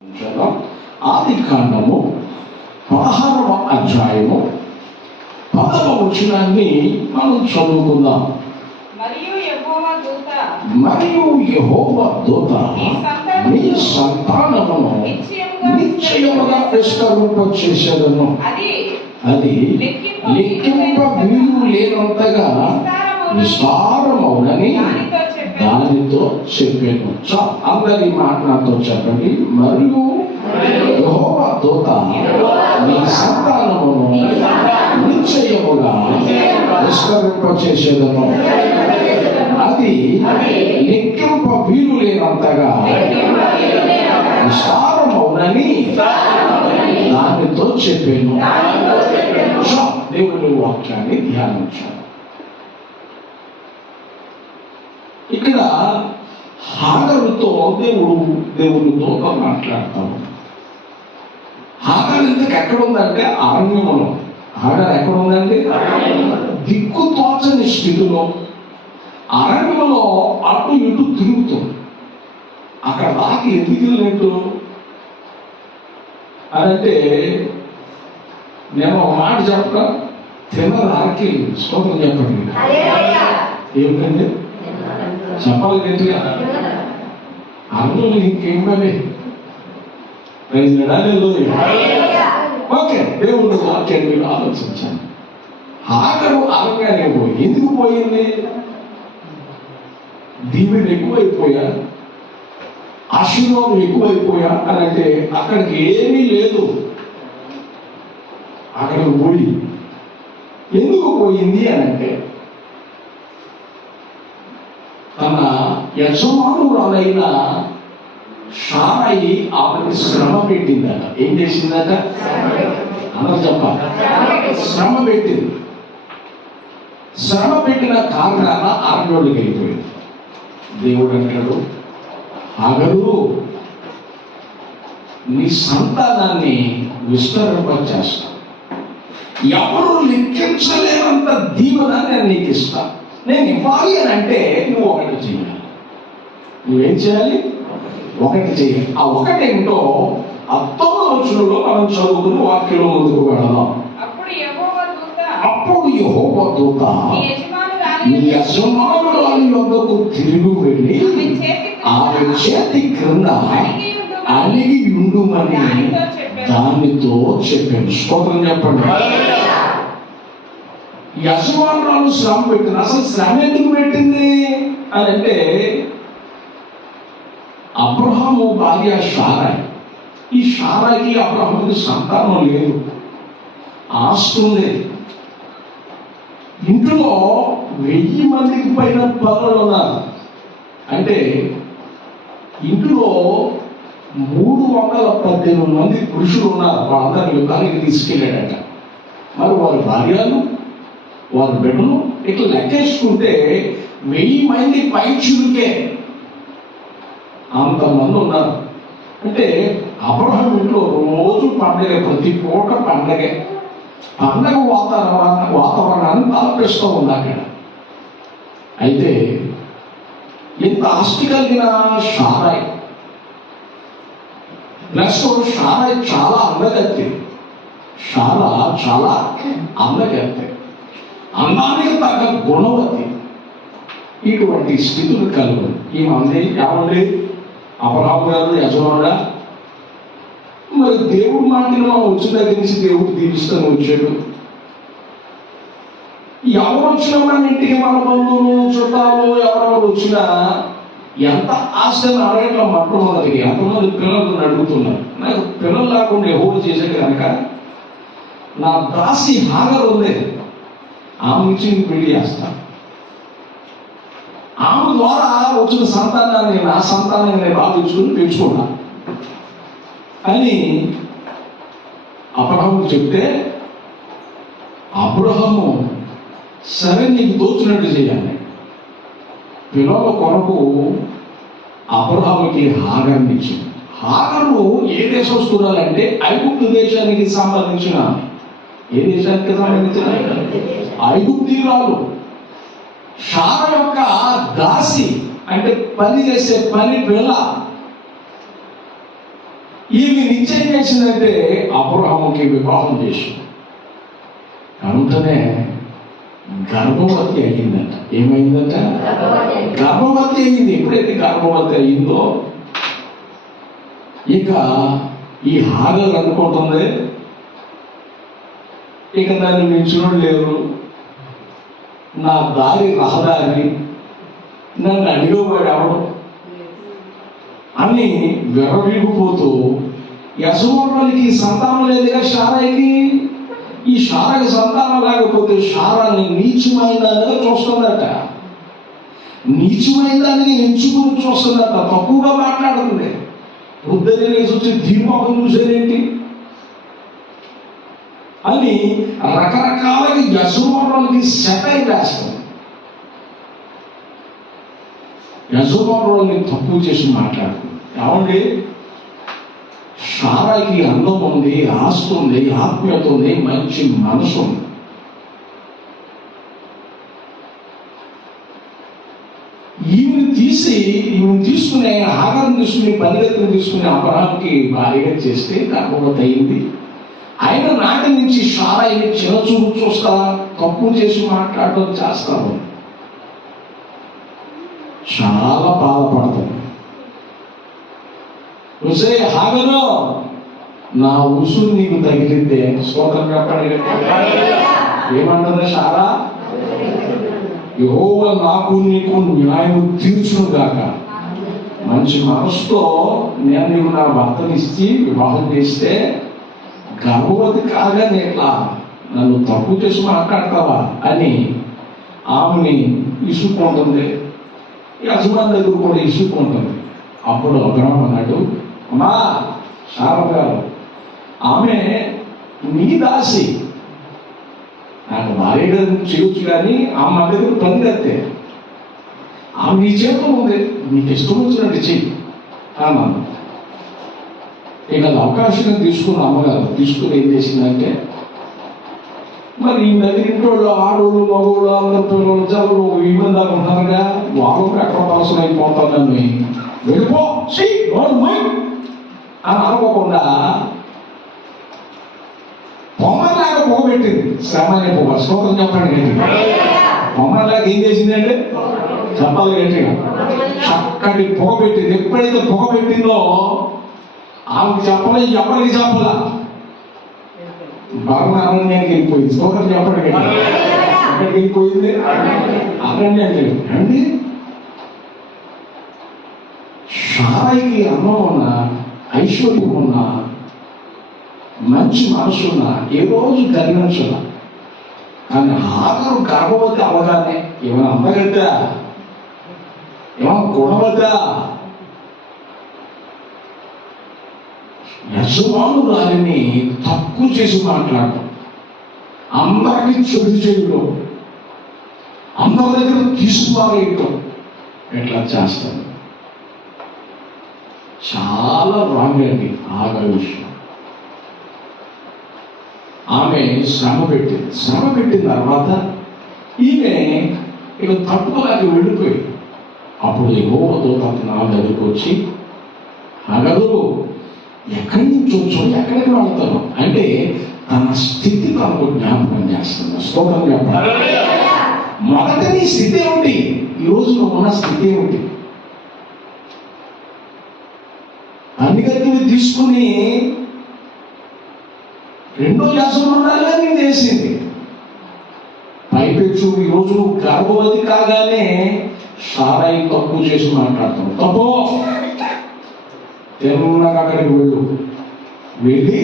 ఆది కాండము 16వ అధ్యాయము 10వ వచనాన్ని మనం చదువుకుందాం. మరియు యెహోవా దూత నీ సంతానమును నిశ్చయముగా విస్తరింపచేసేదను, అది లెక్కింప వీలు లేనంతగా విస్తారమౌనని దానితో చెప్పాను. అందరి మాట నాతో చెప్పండి. మరియు యెహోవా దూత నీ సంతానమును నిశ్చయముగా విస్తరింపచేసేదను, అది లెక్కింప వీలు లేనంతగా విస్తారమౌనని దానితో చెప్పాను. దేవుని వాక్యాన్ని ధ్యానించాను. ఇక్కడ హాగరుతో దేవుని దూత మాట్లాడతాము. హాగర్ ఇంతకు ఎక్కడ ఉందంటే అరణ్యములో. హాగర్ ఎక్కడ ఉందండి? దిక్కు తోచని స్థితిలో అరణ్యములో అటు ఇటు తిరుగుతుంది. అక్కడ దాకా ఎందుకు వెళ్ళినట్టు అనంటే, నేను ఒక మాట చెప్పక తినడానికి స్తోత్రం చెప్పండి. ఏమిటండి చెప్పాలి గట్టిగా? అందులో ఇంకేం పని? ఓకే, దేవుడు వాక్యాన్ని మీరు ఆలోచించాను. హాగరు అరణ్యానికి పోయి ఎందుకు పోయింది? దీవెన ఎక్కువైపోయా, ఆశీర్వాదం ఎక్కువైపోయా అని అంటే అక్కడికి ఏమీ లేదు. అక్కడికి పోయి ఎందుకు పోయింది అని అంటే, తన యజమానురాలైన షారాయి ఆమెకు శ్రమ పెట్టిందట. ఏం చేసిందట? అందరూ చెప్పాలి. శ్రమ పెట్టింది. శ్రమ పెట్టిన కారణాన అరణ్యంలోకి వెళ్ళిపోయింది. దేవుడు అంటాడు, హాగరు నీ సంతానాన్ని విస్తరింపచేస్తా, ఎవరు లెక్కించలేనంత దీవెన నేను నీకు ఇస్తా. నేను ఇవ్వాలి అని అంటే నువ్వు ఒకటి చేయాలి. నువ్వేం చేయాలి? ఒకటి చేయాలి. ఆ ఒకటేంటో 19వ వచనంలో మనం చదువుకుని వాక్యంలో ముందుకు వెళదాం. అప్పుడు యెహోవా దూత నీ యజమానురాలి యొద్దకు తిరిగి వెళ్ళి ఆమె చేతి క్రింద అలిగి ఉండుమని దానితో చెప్పాను. స్తోత్రం చెప్పండి. యజమానురాలు శ్రమ పెట్టింది. అసలు శ్రమ ఎందుకు పెట్టింది అని అంటే, అబ్రహాము భార్య షారాయి. ఈ షారాయికి అబ్రహాముకి సంతానం లేదు, ఆస్తుంది. ఇంట్లో 1000 మందికి పైన పనులు ఉన్నారు. అంటే ఇంట్లో 318 మంది పురుషులు ఉన్నారు. వాళ్ళందరూ యుద్ధానికి తీసుకెళ్ళాడట. మరి వారి భార్యలు, వారి బిడ్డలు ఇట్లా లెక్కేసుకుంటే 1000 మంది పైచులకే అంతమంది ఉన్నారు. అంటే అబ్రహాం ఇంట్లో రోజు పండగ, ప్రతి పూట పండగ వాతావరణాన్ని తలపిస్తూ ఉంది అక్కడ. అయితే ఇంత ఆస్తి కలిగిన షారాయి ప్లస్ షారాయి చాలా అందగత్తి. చాలా అందగత్తి, అందానికి తగ్గ గుణవతి. ఇటువంటి స్థితులు కలుగు. ఈ మంది ఏమండి? అబ్రహాము గారు యజమానుడా. మరి దేవుడు మాటను మనం వచ్చిన దగ్గర నుంచి దేవుడు దీవిస్తాను వచ్చాడు. ఎవరు వచ్చినా మన ఇంటికి, మన బంధువులు, చుట్టాలు ఎవరెవరు వచ్చినా ఎంత ఆశను అడగట్లో మొట్టమొదటి ఎంతమంది పిల్లలు అడుగుతున్నారు. నాకు పిల్లలు లేకుండా యెహోవా చేశాడు కనుక నా దాసి హాగర్ ఉంది, ఆమె నుంచి పెళ్లి చేస్తాను. ఆమె ద్వారా వచ్చిన సంతానాన్ని నా సంతానాన్ని నేను భావించుకుని పెంచుకున్నా అని అబ్రహాము చెప్తే, అబ్రహాము సరే నీకు తోచినట్టు చేయాలి. పిల్లల కొరకు అబ్రహాముకి హాగర్ని ఇచ్చింది. హాగరు ఏ దేశస్తురాలంటే ఐగుప్తు దేశానికి సంబంధించిన, ఏ దేశానికి సంబంధించిన ఐగుప్తీయురాలు. షారా యొక్క దాసి అంటే పని చేసే పని పిల్ల. ఈమె నిశ్చయం చేసిందంటే అబ్రహాముకి వివాహం చేసింది. అంతనే గర్భవతి అయిందట. ఏమైందట? గర్భవతి అయింది. ఎప్పుడైతే గర్భవతి అయిందో ఇక ఈ హాగర్ అనుకుంటుంది, ఇక దాన్ని మించుడు లేరు, నా దారి రహదారి, నన్ను అడిగబడాడు అని విర్రవీగిపోతూ, యశోవర్ణులకి సంతానం లేదుగా శారాయికి, ఈ శారాకి సంతానం లేకపోతే శారాన్ని నీచమైన దానిగా చూస్తుందట, నీచమైన దానికి ఎంచుకుని చూస్తుందట, తక్కువగా మాట్లాడుతుంది. వృద్ధని లేచి వచ్చి దీపకం చూసేదేంటి అని రకరకాలకి యశోవర్ణులకి సెటైర్ వేస్తుంది. యశోవర్ణుల్ని తక్కువ చేసి మాట్లాడుతుంది. ఏమండి, శారాకి అందం ఉంది, ఆస్తి ఉంది, ఆత్మీయత ఉంది, మంచి మనసు ఉంది. ఈమెను తీసుకుని ఆయన హాగర్ని తీసుకుని పనిగతిని తీసుకుని అబ్రహాంకి భార్యగా చేస్తే గర్భవతి అయింది. ఆయన నాటి నుంచి శారాయిని చిన్నచూపు చూస్తా, తక్కువ చేసి మాట్లాడటం చేస్తాము. చాలా బాధపడతాను. ఉసే హాగరు, నా ఉసురు నీకు తగిలితే స్తోత్రం చెప్పండి. ఏమంటుంది శారా? యెహోవా నాకు నీకు న్యాయం తీర్చును గాక. మంచి మనసుతో నేను నీకు నా భర్తని ఇచ్చి వివాహం చేస్తే గర్భవతి కాగానే ఎట్లా నన్ను తక్కువ చేసి మాట్లాడతావా అని ఆమెని ఇసుకుంటుంది. యజమాని దగ్గర కూడా ఇసుకుంటుంది. అప్పుడు అబ్రహాము అన్నాడు, అమ్మా శారా గారు, ఆమె నీ దాసి, నాకు భార్యగా చేయొచ్చు కానీ ఆమె మా దగ్గర పని కడితే ఆమె నీ చేతిలో ఉంది, నీకు ఇష్టం వచ్చినట్టు చెయ్యి అన్నాను. ఇక అది అవకాశంగా తీసుకున్న అమ్మగారు తీసుకుని ఏం చేసిందంటే, మరి ఈ దగ్గర ఇంటోళ్ళు ఆడోళ్ళు మగోళ్ళు అందరు పిల్లలు చదువు ఇబ్బంది దాకా ఉన్నారుగా, వాళ్ళు ఎక్కడ అవసరం అయిపోతానని వెళ్ళిపో అని అనుకోకుండా పొమ్మలాగా పొగబెట్టింది. శ్రమనే పొగ. స్తోత్రం చెప్పండి. పొమ్మలాగా ఏం చేసిందంటే చెప్పాలి గట్టిగా, చక్కటి పొగ పెట్టింది. ఎప్పుడైతే పొగ పెట్టిందో ఆమెకు చెప్పలే, ఎవరికి చెప్పలా, బాగా అరణ్యానికి వెళ్ళిపోయింది. స్తోత్రం చెప్పండి. ఎక్కడికి వెళ్ళిపోయింది? అరణ్యానికి అండి. శారాయికి అన్నం ఉన్నా, ఐశ్వర్యం ఉన్నా, మంచి మనసున్న, ఏ రోజు కనిపించల. కానీ హాగరు గర్భవతి అవగానే ఏమైనా అందగద్దా, ఏమైనా గుణవద్దా, యజమానురాలిని తక్కువ చేసి మాట్లాడటం, అందరికీ చెడు చేయడం, అందరి దగ్గర తీసుకురాయటం, ఎట్లా చేస్తాను. చాలా రాంగ్ అండి హాగరు విషయం. ఆమె శ్రమ పెట్టిన తర్వాత ఈమె ఇక తట్టుకోలేక వెళ్ళిపోయి, అప్పుడు యెహోవా దూత నా దగ్గరికి వచ్చి, హాగరు ఎక్కడి నుంచి వచ్చో, ఎక్కడికి వెళ్తాను అంటే తన స్థితి తనకు జ్ఞాపకం చేస్తుంది. స్తోత్రం చెప్పాలి. మొదట నీ స్థితి ఏమిటి? ఈరోజు నువ్వు ఉన్న స్థితి ఏమిటి? అన్నిగతిని తీసుకుని రెండో యజమానురాలుగా నేను చేసింది. పైపెచ్చు ఈరోజు గర్భవతి కాగానే శారాయి తక్కువ చేసి మాట్లాడుతాను. తప్పో తెల్లగా అక్కడికి వెళ్ళి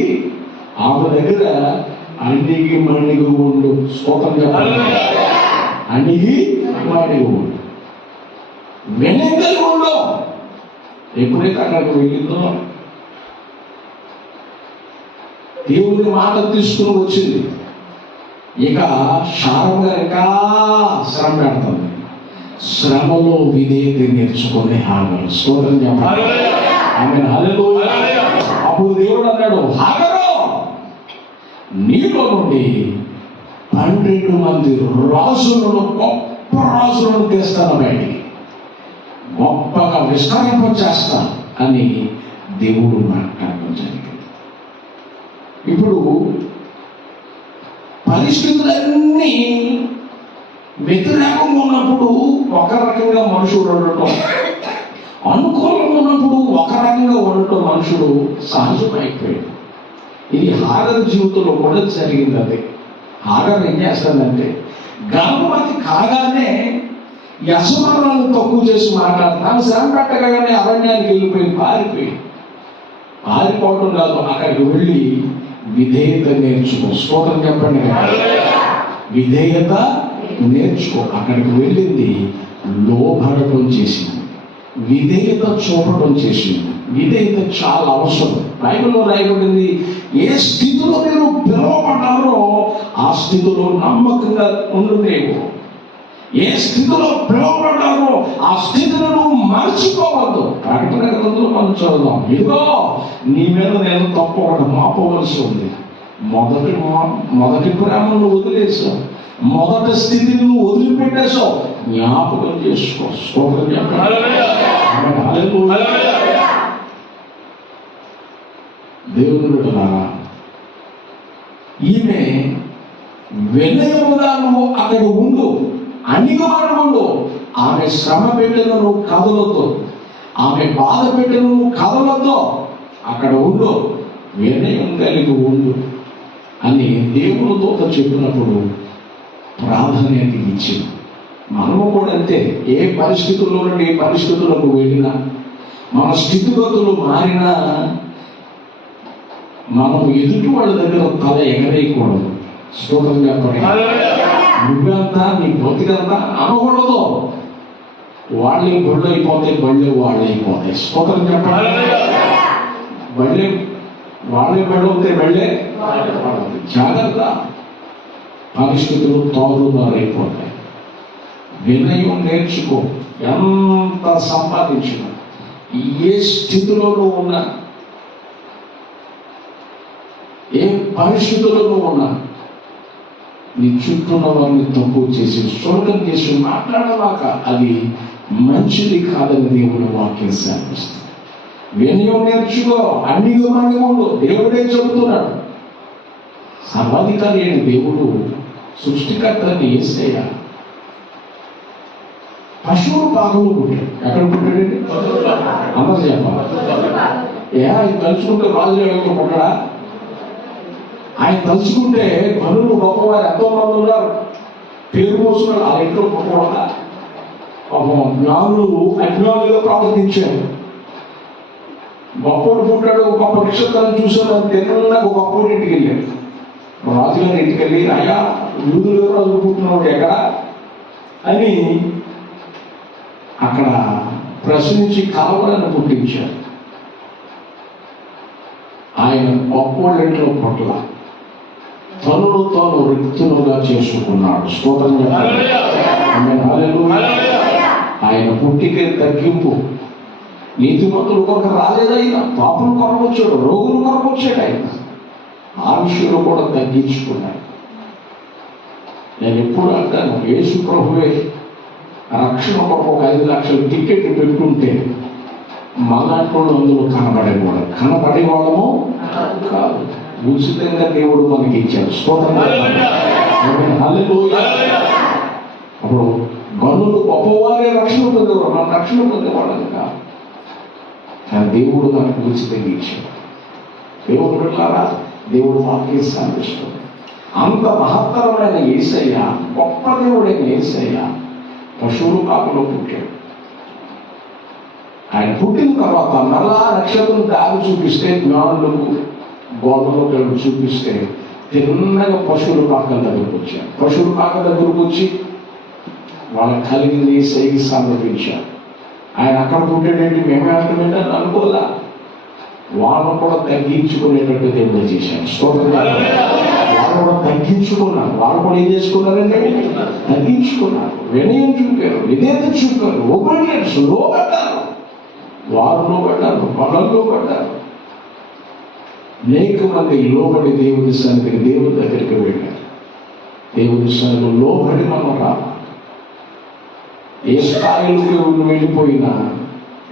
ఆమె దగ్గర అన్నికి మణిగి ఉండు. స్తోత్రం చెప్పాలి. అన్నికి మణిగి ఉండు, వెనకలు ఉండు. ఎప్పుడైతే అక్కడికి వెళ్ళిందో దేవుని మాట తీసుకుని వచ్చింది. ఇక శారగా ఇంకా శ్రమ పెడుతుంది. శ్రమలో విధేయత నేర్చుకునే హాగరు. స్తోత్రం చెప్పాలి. ఆమెను హల్లెలూయా. అప్పుడు దేవుడు అన్నాడు, హాగరు, నీలో నుండి 12 మంది రాజులను, గొప్ప రాజులను తెస్తాను, బయటికి గొప్పగా విస్తరింపచేస్తా అని దేవుడు మాట్లాడుతూ ఇప్పుడు పరిస్థితులన్నీ వ్యతిరేకంగా ఉన్నప్పుడు ఒక రకంగా మనుషుడు ఉండటం, అనుకూలంగా ఉన్నప్పుడు ఒక రకంగా ఉండటం మనుషుడు సహజమైపోయాడు. ఇది హాగరు జీవితంలో కూడా జరిగింది. అదే హాగరు ఏం చేస్తుందంటే గర్భవతి కాగానే యజమానులను తక్కువ చేసి మాట్లాడుతాను శ్రమ పెట్టగానే అరణ్యానికి వెళ్ళిపోయి పారిపోవటం కాదు, అక్కడికి వెళ్ళి విధేయత నేర్చుకో. స్తోత్రం చెప్పండి. విధేయత నేర్చుకో. అక్కడికి వెళ్ళింది లోబడటం చేసింది, విధేయత చూపడం చేసింది. విధేయత చాలా అవసరం. బైబిల్లో రాయబడింది, ఏ స్థితిలో మీరు పిలువబడ్డారో ఆ స్థితిలో నమ్మకంగా ఉండలేవు. ఏ స్థితిలో పిలువబడ్డారో ఆ స్థితిని నువ్వు మర్చిపోవద్దు. ప్రకటన గ్రంథంలో మనం చదువుదాం, ఇదిగో నీ మీద నేను తప్పు ఒకటి మాపవలసి ఉంది. మొదటి ప్రేమను వదిలేసావు, మొదటి స్థితిని నువ్వు వదిలిపెట్టేసావు, జ్ఞాపకం చేసుకో. స్తోత్రం చెప్పండి. దేవుని బిడ్డలారా, ఈమె వినయముగా నువ్వు అక్కడ ఉండు, అణిగబడి ఉండు. ఆమె శ్రమ పెట్టిన నువ్వు కదలొద్దు, ఆమె బాధ పెట్టిన నువ్వు కదలొద్దు, అక్కడ ఉండు, వినయం కలిగి ఉండు అని దేవునితో చెప్పినప్పుడు ప్రాధాన్యత ఇచ్చింది. మనము కూడా అంతే. ఏ పరిస్థితుల్లో నుండి ఏ పరిస్థితులకు వెళ్ళినా, మన స్థితిగతులు మారినా మనం ఎదుటి వాళ్ళ దగ్గర తల ఎగరేయకూడదు. స్తోత్రం చెప్పండి. నువ్వెంత, నీ బతికంతా అనకూడదు. వాళ్ళే బళ్ళు అయిపోతాయి, బళ్ళే వాళ్ళు అయిపోతాయి. స్తోత్రం చెప్పండి. బళ్ళే వాళ్ళే బళ్ళు అవుతాయి, బళ్ళే జాగ్రత్త. పరిస్థితులు తారుమారైపోతాయి. వినయం నేర్చుకో. ఎంత సంపాదించినా, ఏ స్థితిలో నువ్వు ఉన్నా, ఏ పరిస్థితుల్లో నువ్వు ఉన్నా, నీ చుట్టూన్న వారిని తక్కువ చేసి స్వర్గం చేసి మాట్లాడవాక అది మంచిది కాదని దేవుని వాక్యం శాపిస్తుంది. వినయం నేర్చుకో, అన్నిగమాన్ని ఉండు. దేవుడే చెబుతున్నాడు. సర్వాధికారి అయిన దేవుడు, సృష్టికర్తని యేసయ్య పశువులు పాకలు పుట్టాడు. ఎక్కడ పుట్టాడండి? అందరూ చెప్పాలి. ఆయన తలుచుకుంటే రాజు ఎక్కడ పుట్టడా? ఆయన తలుచుకుంటే పనులు గొప్పవారు ఎంతో మంది ఉన్నారు, పేరు పోసుకున్నారు. ఆ ఇంట్లో పుట్టకూడదా? జ్ఞానులు అజ్ఞానులుగా ప్రవర్తించారు. గొప్పడు పుట్టాడు, గొప్ప నక్షత్రాన్ని చూసాడు, తిన్నా ఒక గొప్పడు ఇంటికి వెళ్ళాడు. రాజుగారి ఇంటికి వెళ్ళి, అయ్యా యూదులు రాజు పుట్టినవాడు ఎక్కడ అని అక్కడ ప్రశ్నించి కావాలని పుట్టించారు. ఆయన గొప్పవాళ్ళ ఇంట్లో పుట్ల తనను తాను రిక్తులుగా చేసుకున్నాడు. స్తోత్రం చెప్పండి. ఆయన పుట్టికే తగ్గింపు. నీతిమంతుల కొరకు రాలేదైనా, పాపల కొరకు వచ్చాడు, రోగుల కొరకు వచ్చాడు. ఆయన ఆ విషయంలో కూడా తగ్గించుకున్నాడు. నేను ఎప్పుడు అంటాను, యేసు ప్రభువే రక్షణ కొరకు ఒక 5 లక్షల టికెట్ పెట్టుకుంటే మనాట్లో అందులో కనబడేవాళ్ళము కాదు. ఉచితంగా దేవుడు మనకి ఇచ్చాడు. స్తోత్రం. అప్పుడు గనులు గొప్పవారే రక్షణ పొందేవారు, మన రక్షణ పొందేవాళ్ళని కాదు. కానీ దేవుడు మనకు ఉచితంగా ఇచ్చాడు. దేవుడు పెట్టారా? దేవుడు వాక్యం సాధిస్తుంది. అంత మహత్తరమైన యేసయ్య, గొప్ప దేవుడైన యేసయ్య పశువులు కాపులో పుట్టాడు. ఆయన పుట్టిన తర్వాత మరలా నక్షత్రం దారి చూపిస్తే, జ్ఞానులకు గోడలోకి వెళ్ళి చూపిస్తే తిన్నగా పశువుల పాకల దగ్గరకు వచ్చారు. పశువుల పాకల దగ్గరకు వచ్చి వాళ్ళకి కలిగింది యేసయ్యకి సమర్పించారు. ఆయన అక్కడ పుట్టేటంటే మేమే అర్థమేంటని అనుకోదా, వాళ్ళు కూడా తగ్గించుకునేటట్టు దేవుడు చేశారు. స్తోత్రం. వాళ్ళు కూడా తగ్గించుకున్నారు. వాళ్ళు కూడా ఏం చేసుకున్నారంటే తగ్గించుకున్నారు, వినయం చూపారు, విధేయత చూపారు, ఒబీడియన్స్ లోబడ్డారు. వారు లోబడ్డారు, వాళ్ళు లోబడ్డారు. అనేక మంది లోబడి దేవుని సన్నిధికి, దేవుని దగ్గరికి వెళ్ళారు. దేవుని సన్నిధిలో లోబడి మనం రావాలి. ఏ స్థాయిలోకి వెళ్ళిపోయినా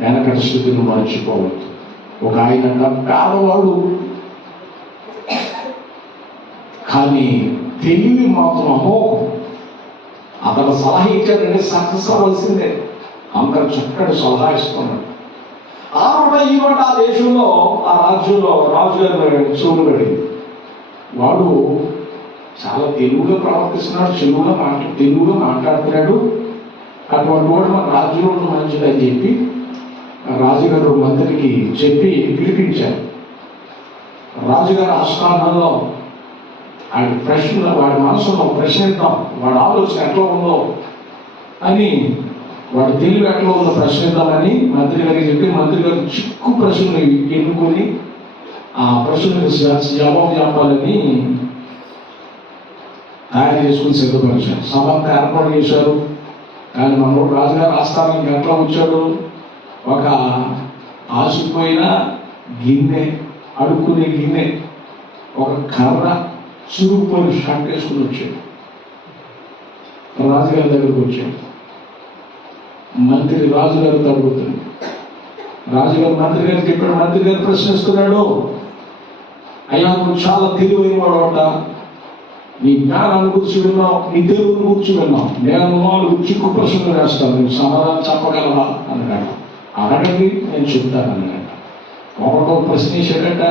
వెనకటి స్థితిని మర్చిపోవద్దు. ఒక ఆయన పేదవాడు కానీ తెలివి మాత్రం అమోఘం. అతను సలహా ఇచ్చాడంటే సక్సెస్ అవ్వాల్సిందే. అందరు చక్కటి సలహా ఇస్తున్నాడు. ఆ నోట ఈ నోట ఆ దేశంలో ఆ రాజ్యంలో రాజుగారు చెవులు పడింది. వాడు చాలా తెలుగుగా ప్రవర్తిస్తున్నాడు, తెలుగుగా మాట్లాడుతున్నాడు. అటువంటి వాడు మన రాజ్యంలో మంచిదని చెప్పి రాజుగారు మంత్రికి చెప్పి పిలిపించారు. రాజుగారి ఆస్థానంలో వాడి ప్రశ్న, వాడి మనసులో ప్రశ్నిద్దాం, వాడి ఆలోచన ఎట్లా ఉందో అని, వాడి తెలివి ఎట్లా ఉందో ప్రశ్నిద్దామని మంత్రి గారికి చెప్పి మంత్రి గారు చిక్కు ప్రశ్నలు ఎన్నుకొని ఆ ప్రశ్నలకు జవాబు చెప్పాలని తయారు చేసుకుని సిద్ధపరిచారు. సభంతా ఏర్పాటు చేశారు. కానీ మన రాజుగారు ఆస్థానానికి ఎట్లా వచ్చాడు? ఒక ఆసిపోయిన గిన్నె, అడుక్కునే గిన్నె, ఒక కర్ర, చురుకుపోయిన షర్ట్ వేసుకుని వచ్చాడు. రాజుగారి దగ్గరకు వచ్చాడు. మంత్రి రాజుగారు తగ్గుతుంది. రాజుగారు మంత్రి గారికి చెప్పాడు. మంత్రి గారు ప్రశ్నిస్తున్నాడు, అయ్యా నువ్వు చాలా తెలివైన వాడవట, నీ జ్ఞానాన్ని గురించి విన్నావు, నీ దేవుని గురించి విన్నావు, నేను 4 చిక్కు ప్రశ్నలు వేస్తాను, నువ్వు సమాధానం చెప్పగలవా అన్నాడు. అడగండి నేను చెప్తాను అన్నాడు. ఒకటో ప్రశ్న వేసాడట,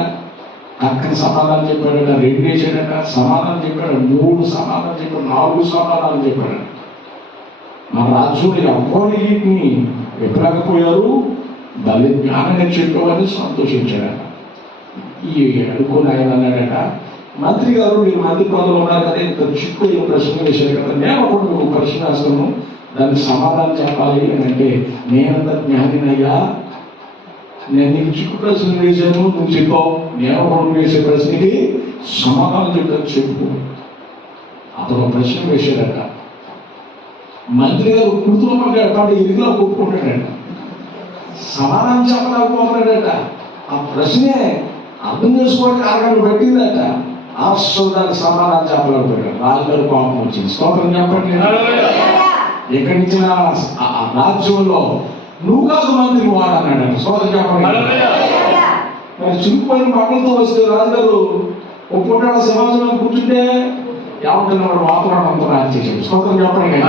అక్కని సమాధానం చెప్పాడట, 2 వేసాడట, సమాధానం చెప్పాడు, 3 సమాధానం చెప్పాడు, 4 సమాధానం చెప్పాడు. మన రాజ్యంలో ఎవరిని విప్పలేకపోయారు, బలి జ్ఞానంగా చెప్పేవారిని సంతోషించాడట. ఈ అడుగుని ఆయన అన్నాడట, మంత్రి గారు మీరు మంత్రి పదవులు ఉన్నారు కదా, ఇంత చిక్కు ప్రశ్న వేశారు కదా, నేను ఒకటి మీకు ప్రశ్న వేస్తాను, దానికి సమాధానం చెప్పాలి అని అంటే, నేనంత జ్ఞానినయ్యా, నేను నీకు చిక్కు ప్రశ్న వేశాను, నువ్వు చెప్పావు, నేను ఒకటి వేసే ప్రశ్నకి సమాధానం చెప్తాను చెప్పు. అతను ప్రశ్న వేశాడట. మంత్రి గారు కుర్తులో మాట్లాడతాడు, ఎదుగులో కొట్టుకుంటాడట, సమాధానం చెప్పలేకపోతున్నాడట. ఆ ప్రశ్నే అర్థం చేసుకోవడానికి అరగంట పెట్టిందట. అసలు దానికి సమాధానం చెప్పలేకపోయాడు. రాజుగారు కోపం వచ్చింది. స్తోత్రం చెప్పండి. ఎక్కడి నుంచి రాజ్యంలో నువ్వు కాదు మంత్రి వాడు అన్నాడు. స్తోత్రం చెప్పండి. మరి చిక్కుపోయిన పక్కలతో వస్తే రాజుగారు ఒప్పుకుంటాడు. సమాజంలో కూర్చుంటే ఏమంటున్న వాడు వాతావరణం అంతా రాజు చేశాడు. స్తోత్రం చెప్పండి.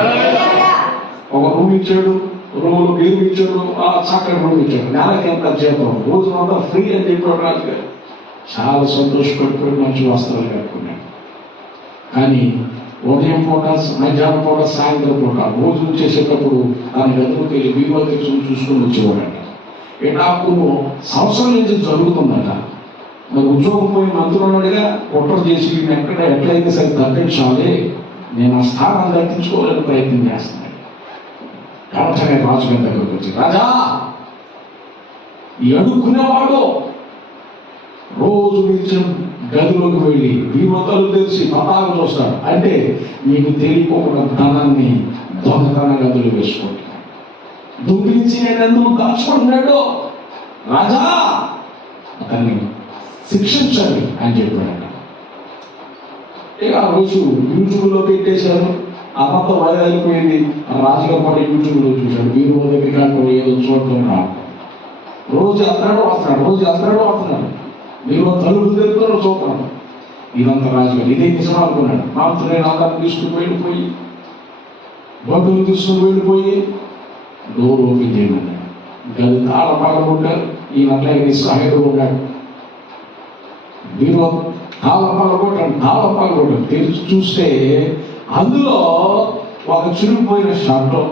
ఒక రూమ్ ఇచ్చాడు, రూములు బీరు ఇచ్చాడు, చక్కటి రూమ్ ఇచ్చాడు, నెలకి ఎంత జీతం, రోజు అంతా ఫ్రీ అని చెప్పాడు రాజుగారు. చాలా సంతోషపడిపోయి మంచి వస్త్రాలు కట్టుకున్నాడు. కానీ ఉదయం పూట, మధ్యాహ్నం పూట, సాయంత్రం పూట భోజనం చేసేటప్పుడు తన గదులకు వెళ్ళి బీరువా చూసుకుని వచ్చేవాడట. ఇట్లా సంవత్సరం నుంచి జరుగుతుందట. మరి ఉద్యోగం పోయి మంత్రులు ఉన్నాడుగా, కుట్ర చేసి ఎట్లయితే సరే తప్పించాలి, నేను ఆ స్థానాన్ని దక్కించుకోవాలని ప్రయత్నం చేస్తున్నాను. కాబట్టి నేను రాజుగారి దగ్గరకు వచ్చి, రాజా, ఈ అడుక్కునేవాడు రోజు మీరు గదిలోకి వెళ్ళి బీమతలు తెలిసి పతాకు చూస్తాడు, అంటే మీకు తెలియకుండా ధనాన్ని దొంగతన గదులు వేసుకుంటున్నాడు, దొంగిలించి నేను ఎందుకు దాచుకుంటున్నాడు, రాజా అతన్ని శిక్షించండి అని చెప్పాడు. ఇక ఆ రోజు యూట్యూబ్లో పెట్టేశారు. అదంతా వైరల్ అయిపోయింది. రాజుగా కూడా యూట్యూబ్లో చూశాడు. వీరు దగ్గర ఏదో చూడటం రాదు. రోజు వస్తున్నాడు. మీరు తలుపు తెరుతున్నాడు, చూస్తున్నాడు. ఇదంతా రాజుగారు ఇదే నిజం అనుకున్నాడు. నేను అందరిని తీసుకుని వెళ్ళిపోయి బంధువులు తీసుకుని వెళ్ళిపోయి డోర్ ఓపెన్ చేయమన్నాడు. గది తాళం పగలగొట్టారు. ఈయన అట్లాగే నిస్సహాయుడు ఉన్నాడు. మీరు తాళం పగలగొట్టాడు. తెరిచి చూస్తే అందులో ఒక చురిగిపోయిన షర్టు,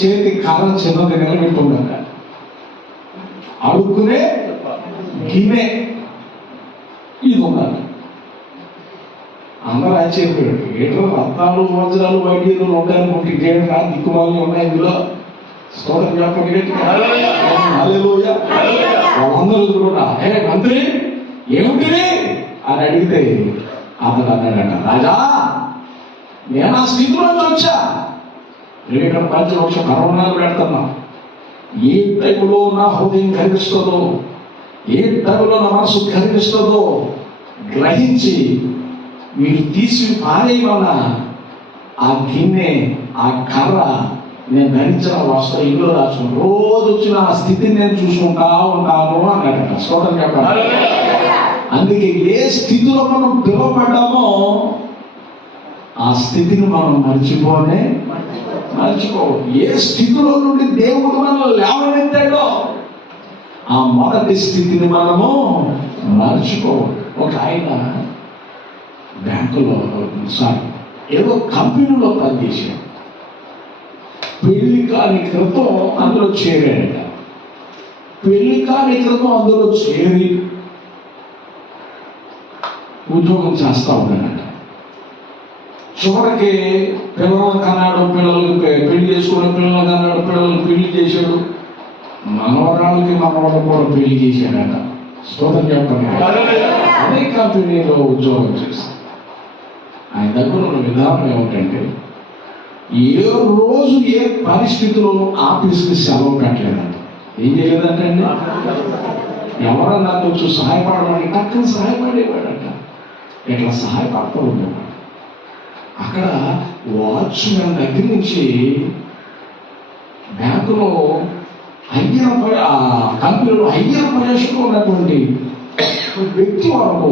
చేతి కర్ర చిన్నది నిలబెట్టుకున్నాక అడుక్కునే గిన్నె ఇది ఉన్నారు. అందరూ ఆశ్చర్యపోయాడు. ఏటో రత్నాలు, వజ్రాలు, వైద్యులు ఉంటాయనుకుంటే ఇదేంటా దిక్కుమాలు ఉన్నాయి ఇందులో. స్తోత్రం చెప్పండి. హల్లెలూయా. వాళ్ళందరూ కూడా మంత్రి ఏమిటి అని అడిగితే అతను అన్నాడట, రాజా నేను ఆ స్థితిలోకి వచ్చా, నేను ఇక్కడ పంచవక్ష కరోనాలు పెడుతున్నా. ఏ టైపులో నా హృదయం కనిపిస్తుందో, ఏ టైపులో నా మనసు కనిపిస్తుందో గ్రహించి మీరు తీసి పారేయమన్న ఆ గిన్నె, ఆ కర్ర నేను ధరించిన వస్త్రం ఇల్లు రాసుకుని రోజు వచ్చిన ఆ స్థితిని నేను చూసుకుంటా ఉంటాను అన్నాడట. స్తోత్రం చెప్పండి. అందుకే అందుకే ఏ స్థితిలో మనం పిలువబడ్డామో ఆ స్థితిని మనం మర్చిపో. ఏ స్థితిలో నుండి దేవుడు మనల్ని లేవనెత్తాడో ఆ మొదటి స్థితిని మనము మర్చిపో. ఒక ఆయన బ్యాంకులో ఏదో కంపెనీలో పనిచేశాడు. పెళ్లి కాని క్రితం అందులో చేరాడట. పెళ్లి కాని క్రితం అందులో చేరి ఉద్యోగం చేస్తా ఉన్నాడట. చివరికి పిల్లలు కన్నాడు, పిల్లలకి పెళ్లి చేసుకున్న పిల్లలు కన్నాడు, పిల్లలకి పెళ్లి చేశాడు, మనవరాళ్ళకి మనవాళ్ళు కూడా పెళ్లి చేశాడట. స్తోత్రం చెప్పండి. అదే కంపెనీలో ఉద్యోగం చేస్తాడు. ఆయన దగ్గర ఉన్న విధానం ఏమిటంటే ఏ రోజు ఏ పరిస్థితుల్లోనూ ఆఫీస్కి సెలవు పెట్టలేదంట. ఏం చేయలేదంటే అండి, ఎవరన్నా కొంచెం సహాయపడడానికి టక్కన సహాయపడేవాడట. ఇట్లా సహాయపడుతూ ఉండేవాడు. అక్కడ వాచ్మెన్ దగ్గర నుంచి బ్యాంకులో కంపెనీలో హయ్యర్ పొజిషన్లో ఉన్నటువంటి వ్యక్తి వరకు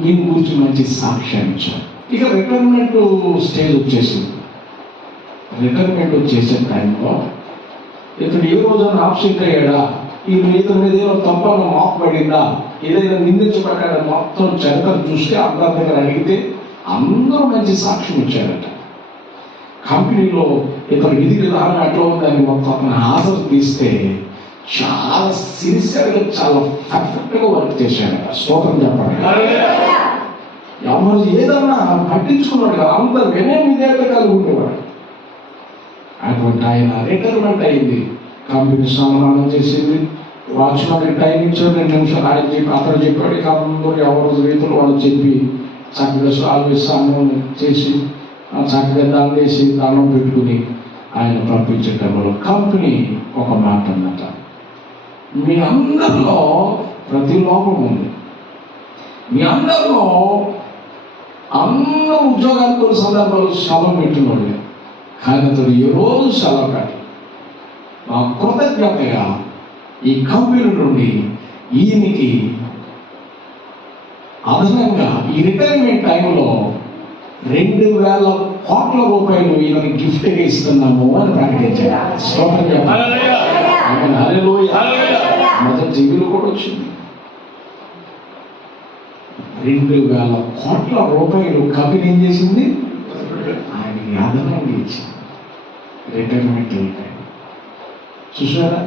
దీని గురించి మంచి సాక్ష్యం ఇచ్చారు. ఇక రిటైర్మెంట్ స్టేజ్ వచ్చేసింది. రిటైర్మెంట్ వచ్చేసే టైంలో ఇతను ఏ రోజైనా ఆబ్సెంట్ అయ్యాడా, ఇతని మీద ఏదో తప్పగా మాకు పడిందా, ఏదైనా నిందించబడ్డా మొత్తం చరిత్ర చూస్తే అందరి దగ్గర అడిగితే అందరూ మంచి సాక్ష్యం ఇచ్చారట. కంపెనీలో ఇతను విధి విధానం ఎట్లా ఉందని మొత్తం అతను హాజరు తీస్తే చాలా సిన్సియర్గా చాలా పర్ఫెక్ట్గా వర్క్ చేశాడట. స్తోత్రం చెప్పండి. ఎవరు ఏదన్నా పట్టించుకున్నాడు కదా, అంత వినయం విధేయత కలిగి ఉండేవాడు. అటువంటి ఆయన రిటైర్మెంట్ అయింది. కంపెనీ సన్మానం చేసింది. వాచ్మెన్కి టైం ఇచ్చాడు, 2 నిమిషాలు ఆయన చెప్పి అతను చెప్పాడు. ఇక అందరూ ఎవరు రీతులు వాళ్ళు చెప్పి చక్కగా స్నానం చేసి చక్కగా దానం చేసి దానం పెట్టుకుని ఆయన పంపించేటప్పుడు కంపెనీ ఒక మాట అన్నట, మీ అందరిలో ప్రతి లోపం ఉంది. మీ అందరిలో అందరూ ఉద్యోగాలు కొన్ని సందర్భాలు సెలవు పెట్టినోళ్ళు, కానీ అతడు ఏ రోజు సెలవు పెట్టి మా కృతజ్ఞతగా ఈ కంపెనీ నుండి ఈయనకి అదనంగా ఈ రిటైర్మెంట్ టైంలో 2,000 కోట్ల రూపాయలు ఈయనకి గిఫ్ట్గా ఇస్తున్నాము అని ప్రకటించారు. స్తోత్రం చెప్పండి. మొదటి టీవీలో కూడా వచ్చింది. 2,000 కోట్ల రూపాయలు కంపెనీ ఏం చేసింది, ఆయనకి అదనంగా ఇచ్చింది. రిటైర్మెంట్ అయిపోయింది. చూసారా,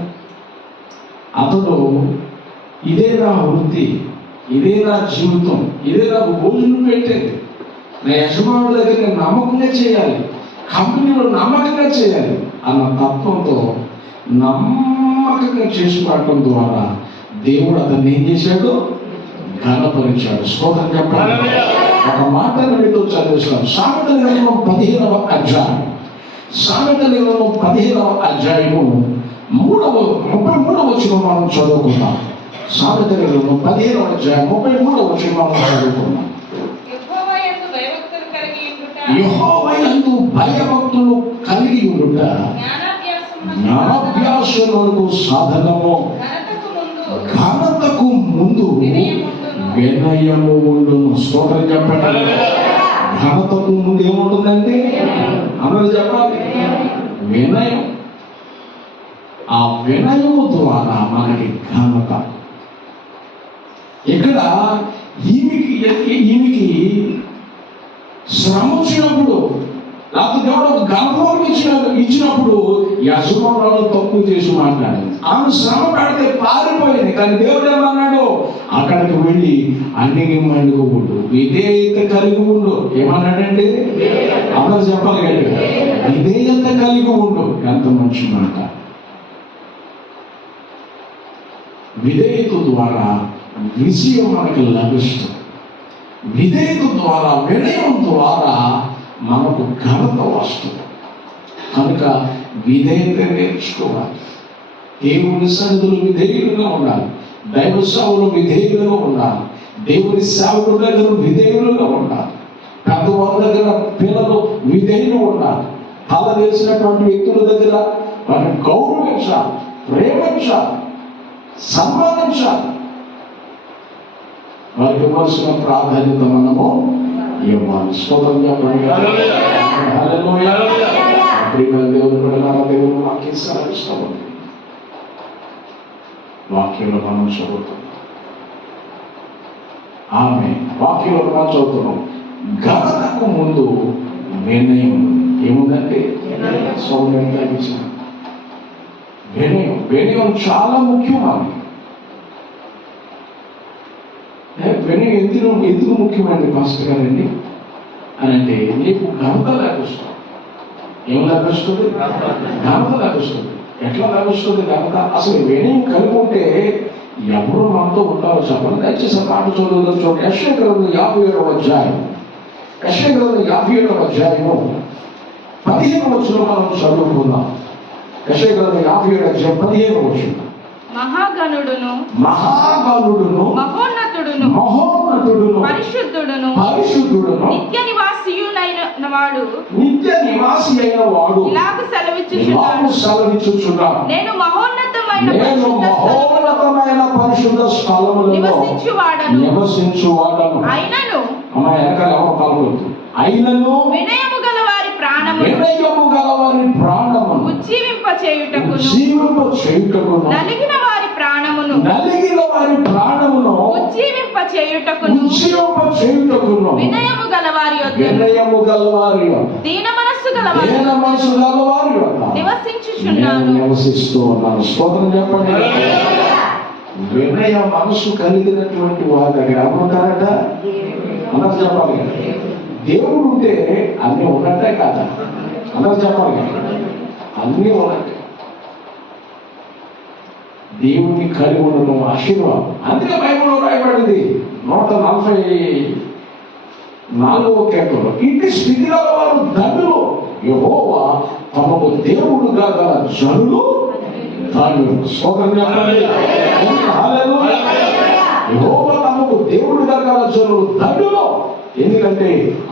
అతడు ఇదే నా వృత్తి, ఇదే నా జీవితం, ఇదే నాకు భోజనం పెట్టేది, నా యజమానుల దగ్గర నేను నమ్మకంగా చేయాలి, కంపెనీలో నమ్మకంగా చేయాలి అన్న తత్వంతో నమ్మకంగా చేసుకోవడం ద్వారా దేవుడు అతన్ని ఏం చేశాడు, ఘనపరిచాడు. స్తోత్రం చెప్పండి. ఒక మాట మీతో చదివిస్తాను. సామెతల గ్రంథం 15వ అధ్యాయం, సామెతల గ్రంథం 15వ అధ్యాయము 33వ వచనం మనం చదువుకుందాం. సామెతల గ్రంథం 15వ అధ్యాయం 33వ వచనం మనం చదువుకుందాం. యెహోవా యందు భయభక్తులు కలిగి ఉండుట జ్ఞానాభ్యాసములకు సాధనము, ఘనతకు ముందు వినయము ఉండును. స్తోత్రం చెప్పండి. ఘనతకు ముందు ఏముంటుందంటే అందరూ చెప్పాలి, వినయం. ఆ వినయము ద్వారా మనకి ఘనత. ఇక్కడ ఈమెకి శ్రమ వచ్చినప్పుడు, నాకు దేవుడు ఒక గర్భం ఇచ్చినప్పుడు యజమానులను తక్కువ చేసి మాట్లాడింది. ఆమె శ్రమ పడితే పారిపోయింది. కానీ దేవుడు ఏమన్నాడు, అక్కడికి వెళ్ళి అన్నిగి మండుకు ఉండు, విధేయత కలిగి ఉండు. ఏమన్నాడంటే అందరూ చెప్పాలి కదా, విధేయత కలిగి ఉండు. ఎంత మంచి మాట. విధేయత ద్వారా విజయం మనకు లభిస్తుంది. విధేయత ద్వారా, వినయం ద్వారా మనకు ఘనత వస్తుంది. కనుక విధేయత నేర్చుకోవాలి. దేవుని సన్నిధిలో విధేయులుగా ఉండాలి. దైవ సేవలో విధేయులుగా ఉండాలి. దేవుని సేవకుల దగ్గర విధేయులుగా ఉండాలి. పెద్దవాళ్ళ దగ్గర పిల్లలు విధేయులు ఉండాలి. తల వేసినటువంటి వ్యక్తుల దగ్గర వారిని గౌరవించాలి, ప్రేమించాలి, సన్మానించాలి. వారికి ఇవ్వాల్సిన ప్రాధాన్యత మనము ఇవ్వాలి. స్తోత్రం చెప్పండి. హల్లెలూయా. ప్రియమైన దేవుని బిడ్డలారా, దేవుని వాక్యం సెలవిస్తుంది. వాక్యంలో మనం చదువుతున్నాం. ఆమె వాక్యంలో మనం చదువుతున్నాం. ఘనతకు ముందు వినయం ఏముందంటే సౌమ్యం తగ్గించిన వినయం. వినయం చాలా ముఖ్యం. ఆమె వినయం ఎందుకు ముఖ్యమండి పాస్టర్ గారండి అని అంటే, నీకు ఘనత లేకొస్తుంది. ఏం లేకొస్తుంది? ఘనత లేకొస్తుంది. ఎట్లా లేకొస్తుంది ఘనత? అసలు వినయం కలిగి ఉంటే ఎవరు మనతో ఉంటారో చెప్పండి. దయచేసి పాట చదువుదాం. చూడండి, యెషయా గ్రంథం 57వ అధ్యాయం. యెషయా గ్రంథం 57వ అధ్యాయము 15వ వచనం మనం చదువుకుందాం. యెషయా గ్రంథం 57వ అధ్యాయం 15వ వచనం. మహాగణుడును మహోన్నతుడును పరిశుద్ధుడును నిత్య నివాసి అయిన వాడు ఇలాగ సెలవిచ్చుచున్నాడు, నేను మహోన్నతమైన పరిశుద్ధ స్థలములలో నివసించువాడను. అయినను వినయము గల వారి ప్రాణము ఉజ్జీవింప చేయుటకును నలిగిన వారి ప్రాణమును ఉజ్జీవింప చేయుటకును వినయము గల వారి దీన మనస్సు గల వారి నివసిస్తూ ఉన్నాను. స్తోత్రం చెప్పండి. వినయ మనసు కలిగినటువంటి వారి దగ్గర ఎవరుంటారట? అందరూ చెప్పాలి. దేవుడు ఉంటే అన్నీ ఉన్నట్టే కాదా? అందరూ చెప్పాలి. అన్నీ ఉన్నట్టే. దేవుడిని కలిగి ఉండడం ఆశీర్వాదం. అందుకే బైబిల్లో రాయబడింది 144వ కీర్తనలో, ఇంటి స్థితి గల వారు ధన్యులు, యెహోవా తమకు దేవుడుగా గల జనులు ధన్యులు. స్తోత్రం చెప్పండి. హల్లెలూయా. యెహోవా తమకు దేవుడుగా గల జనులు ధన్యులు. ఎందుకంటే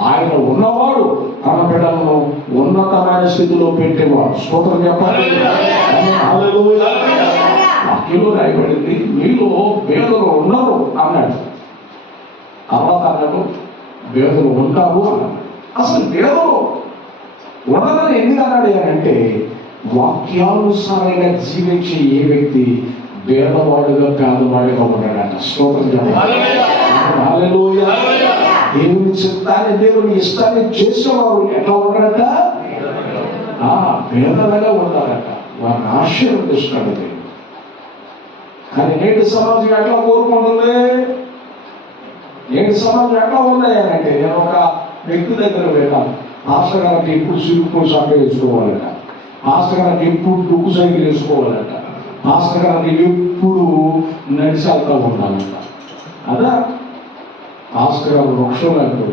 ఆయన ఉన్నవాడు తన బిడ్డలను ఉన్నతమైన స్థితిలో పెట్టేవాడు. స్తోత్రం చెప్పండి. హల్లెలూయా. వాక్యంలో రాయబడింది, మీలో పేదలు ఉన్నారు అన్నాడు. తర్వాత అన్నాడు, పేదలు ఉంటారు అన్నాడు. అసలు పేదలు ఉండదని ఎందుకు అన్నాడు అంటే, వాక్యానుసారంగా జీవించే ఏ వ్యక్తి పేదవాడుగా పేదవాడుగా ఉన్నాడట. స్తోత్రం చెప్పండి. హల్లెలూయా. దేవుని చిత్తాన్ని, దేవుని ఇష్టాన్ని చేసేవారు ఎట్లా ఉంటారట? పేదలుగా ఉంటారట. వారిని ఆశీర్వదిస్తాడు దేవుడు. కానీ నేటి సమాజం ఎట్లా కోరుకుంటుంది? నేటి సమాజం ఎట్లా ఉంది అంటే, నేను ఒక వ్యక్తి దగ్గర వెళ్ళాను. పాస్టర్ గారికి ఎప్పుడు సిరుకు సభ వేసుకోవాలట, పాస్టర్ గారికి ఎప్పుడు డుక్కు సైకిల్ వేసుకోవాలట, పాస్టర్ గారికి ఎప్పుడు నడిచేళ్తా ఉండాలట. అదా పాస్టర్ గారు వృక్షం లాంటి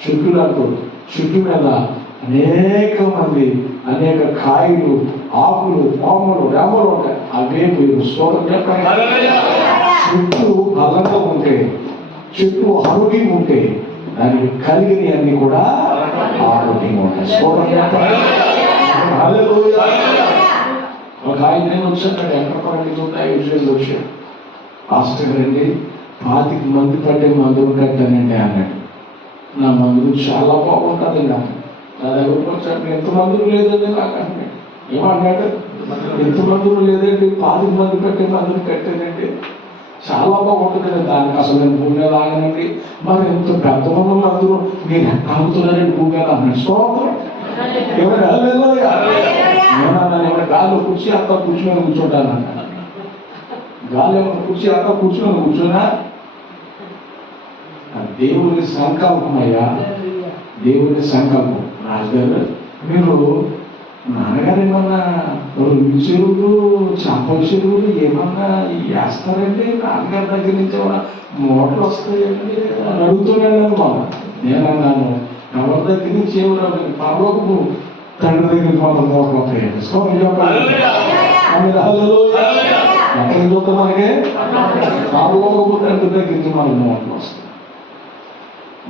చెట్టు లాంటి చెట్టు మీద అనేక మంది అనేక కాయలు, ఆకులు, కొమ్మలు, రెమ్మలు ఉంటాయి. అవే మీరు స్తోత్రం చెప్పండి. చెట్టు బలంగా ఉంటే, చెట్టు ఆరోగ్యంగా ఉంటే, దానికి కలిగినవి అన్ని కూడా ఆరోగ్యంగా ఉంటాయి. స్తోత్రం చెప్పండి. హల్లెలూయా. ఒక ఆయన వచ్చాడు, ఎక్కడ పండుగ విషయాలు వచ్చాడు. పాస్టర్ గారండి 25 మంది పట్టే మందులు కట్టానండి అన్నాడు. నా మందులు చాలా బాగుంటుంది నాకు. నా దగ్గరకు వచ్చాడు, ఎంత మందులు లేదండి నాకు అన్నాడు. ఏమన్నాడు? ఎంత మందులు లేదండి, 25 మంది కట్టే మందులు కట్టానండి, చాలా బాగుంటుంది. దానికి అసలు నేను భూమి మీద ఆగనండి. మరి ఎంత పెద్ద మందులు మీరు ఎక్కడ ఆగుతున్నారండి భూమి మీద అన్నాడు. స్తోత్రం. ఏమైనా గాలి కూర్చి అంత కూర్చుని కూర్చుంటానంట. గాలి కూర్చి అంత కూర్చున్నా దేవుని సంకల్పం అయ్యా, దేవుని సంకల్పం. రాజుగారు, మీరు నాన్నగారు ఏమన్నా రొయ్యి చెరువులు, చేపల చెరువులు ఏమన్నా వేస్తారండి? నాన్నగారి దగ్గర నుంచి ఏమన్నా మోటార్లు వస్తాయండి అని అడుగుతున్నాను. నేనన్నాను, ఎవరి దగ్గర నుంచి ఏమన్నా పర్వకు తండ్రి దగ్గరికి మాత్రం మోటార్లు వస్తాయండి. ఎక్కడికి చూద్దాం? మనకే పర్వకు తండ్రి దగ్గర నుంచి మనకు మోటార్లు వస్తాయి.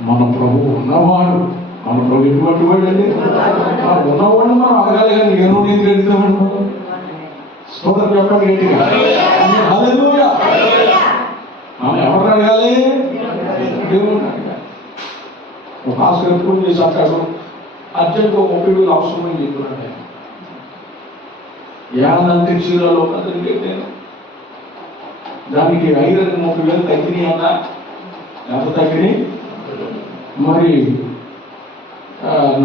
మన ప్రభు ఉన్నవాడు. మన ప్రభు ఎటువంటి వాడు అండి? ఉన్నవాడు మనం అడగాలి, కానీ నేను నీకు అడుగుతామండి. స్తోత్రం చెప్పండి గట్టిగా. హల్లెలూయా. మనం ఎవరు అడగాలి? ఏమున్నాడు ఒక హాస్పిటల్ ఫోన్ చేసి అంటాడు అర్జెంట్ 30,000 అవసరమని చెప్తున్నాడు ఆయన. యానంటే చీరలో కదండి నేను దానికి ఐరన్ 30,000 తగ్గినాయి అన్నా ఎంత తగ్గినాయి మరి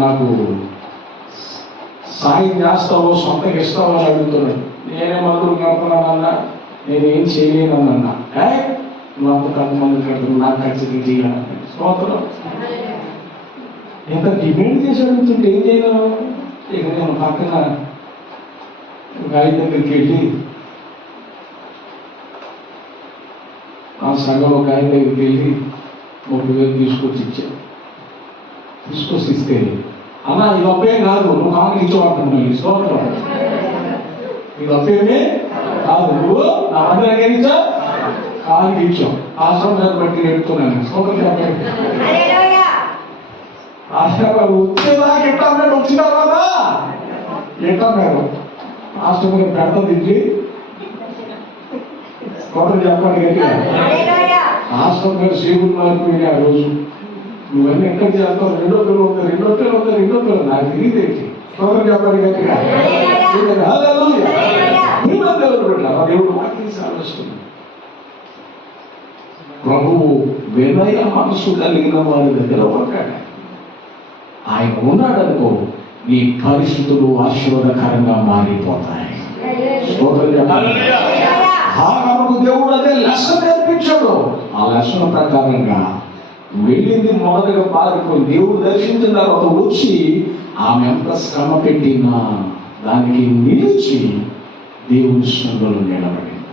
నాకు సాయం చేస్తావో సొంతకి ఇస్తావో అని అడుగుతున్నాడు. నేనే మందులు కడుతున్నానన్నా నేనేం చేయలేనన్నా నువ్వు అంత కొంతమంది కడుతున్నావు నాకు ఖర్చుకి చేయాలని స్తోత్రం. ఎంత డిమాండ్ చేసి అడుగుతుంటే ఏం చేయగలను? ఇక నేను పక్కన గాయ దగ్గరికి వెళ్ళి ఆ సగం గాయ దగ్గరికి వెళ్ళి 30,000 తీసుకొచ్చి ఇచ్చాను. తీసుకొచ్చి ఇస్తే అలా ఇది అప్పే కాదు నువ్వు కాకి ఇచ్చేవాడుతున్నావు స్తోత్రం. ఇది అప్పేమే కాదు నువ్వు నా అందరికీ ఇచ్చా కాకి ఇచ్చావు ఆశ్రమం మీద బట్టి నేర్పుతున్నాను స్తోత్రం. ఆశ్రమాలు వచ్చేదాకా ఎట్లా అన్నాడు వచ్చిన కదా ఎట్లా అన్నాడు ఆశ్రమం పెడతా తిండి స్తోత్రం చెప్పండి గట్టిగా. ఆశ్రమం మీద శ్రీగురు మారిపోయింది ఆ రోజు. నువ్వన్నీ ఎక్కడ చేస్తావు రెండో పిల్లలు నాకు తెలియదేంటి స్తోత్రం చెప్పండి గట్టిగా. దేవుడు వాక్యం సాధిస్తుంది. ప్రభువు వినయ మనసు కలిగిన వారి దగ్గర ఉంటాడు. ఆయన ఉన్నాడనుకో నీ పరిస్థితులు ఆశీర్వాదకరంగా మారిపోతాయి. హాగరుకు దేవుడు అదే లెసన్ నేర్పించాడు. ఆ లెసన్ ప్రకారంగా వెళ్ళింది మొదటగా పారిపోయి దేవుడు దర్శించిన తర్వాత వచ్చి ఆమె ఎంత శ్రమ పెట్టినా దానికి నిలిచి దేవుని సన్నిధిలో నిలబడింది.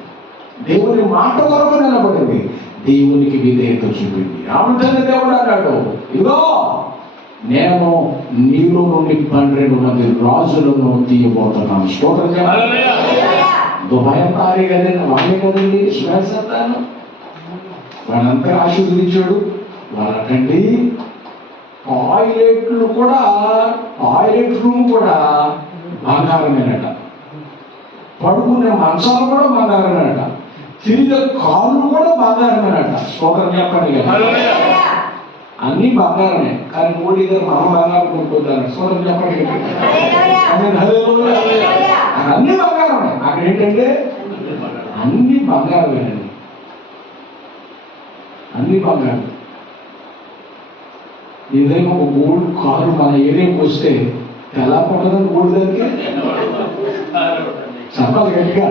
దేవుని మాట కొరకు నిలబడింది. దేవునికి విధేయత చూపింది. ఆమె దేవుడు అన్నాడు ఇదిగో నేను నీలో నుండి 12 మంది రాజులను తీయబోతున్నాను. స్తోత్రం చెప్పాలి. దుబాయం తారీ కదండి వాళ్ళే కదండి శ్వాసతాను వాళ్ళంతా ఆశీర్వదించాడు. వాళ్ళకండి టాయిలెట్ రూమ్ కూడా బంగారమేనట. పడుకునే మంచాలు కూడా బంగారమేనట. తిరిగే కాళ్ళు కూడా బంగారమేనట. స్తోత్రం చెప్పండి కదా. అన్ని బంగారమే కానీ మోడీ గారు మనం బంగారం కొనుక్కుంటారు. స్తోత్రం చెప్పండి. అన్ని బంగారమే. అక్కడ ఏంటంటే అన్ని బంగారమేనండి. అన్ని బంగారం. ఏదైనా ఒక గోల్డ్ కారు మన ఏరియాకి వస్తే ఎలా పడుతుందని గోల్డ్ దానికి చెప్పాలి గట్టిగా.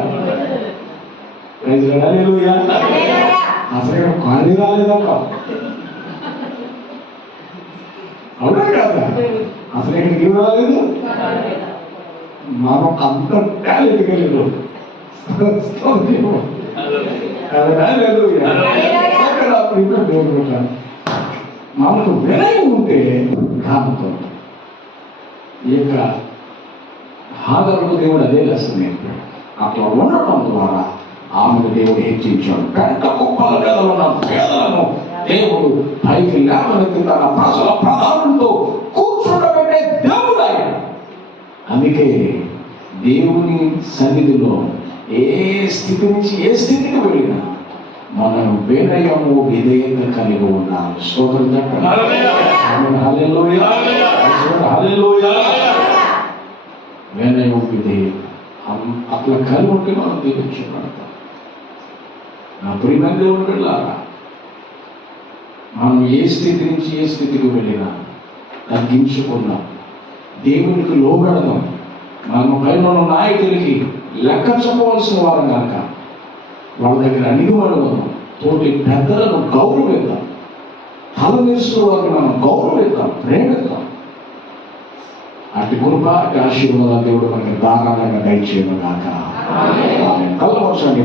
అసలు కారు రాలేదట. అవునా కాదా? అసలు ఇక్కడికి ఏం రాలేదు. మనకు అంత టాలెంట్ కలిగి మనకు వినయం ఉంటే కాంతం. ఈ యొక్క హాగరుకు దేవుడు అదే లెసన్ నేర్పాడు. అట్లా ఉండటం ద్వారా ఆమెకు దేవుడు హెచ్చించాడు. పెద్ద కుప్పల మీద ఉన్న పేదలను దేవుడు పైకి లేవనెత్తి తన ప్రజల ప్రధానంతో కూర్చోబెట్టే దేవుడు ఆయన. అందుకే దేవుని సన్నిధిలో ఏ స్థితి నుంచి ఏ స్థితికి వెళ్ళినా మనం వినయము విధేయత కలిగి ఉండాలి. స్తోత్రం చెప్పండి. హల్లెలూయా. వినయం విధేయత అట్లా కలిగి ఉంటే మనం దీవించబడతాం. నా ప్రియమైన దేవుడు వెళ్ళారా మనం ఏ స్థితి నుంచి ఏ స్థితికి వెళ్ళినా తగ్గించుకున్నాం. దేవునికి లోబడదాం. మనం పైన ఉన్న నాయకులకి లెక్క చెప్పవలసిన వారు కనుక వాళ్ళ దగ్గర అణిగిమడదాం. తోటి పెద్దలను గౌరవిద్దాం. తల వేసుకున్న వారిని మనం గౌరవిద్దాం, ప్రేమిద్దాం. అటు కృప అటు ఆశీర్వాదాలు దేవుడు మనకి దారాళంగా దయచేయను గాక. కళ్ళ వర్షాన్ని